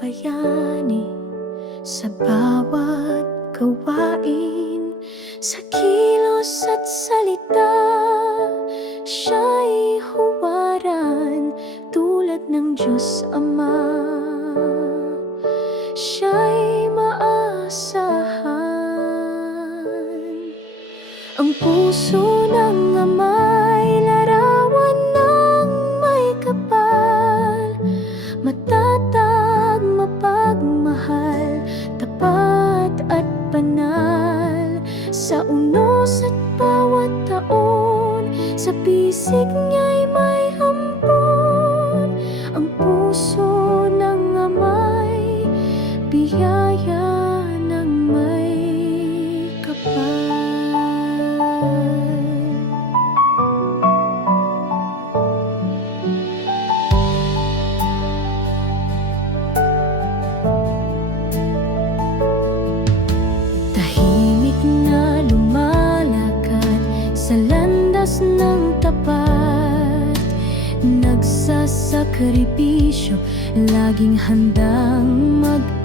bayani Sa bawat gawain. Sa kilos at salita Siya'y huwaran Tulad ng Diyos Ama. Siya'y maasahan. Ang puso Sa bisig niya'y may hampon. Ang puso ng ama'y biyaya ng tapat. Nagsasakripisyo, laging handang mag-alay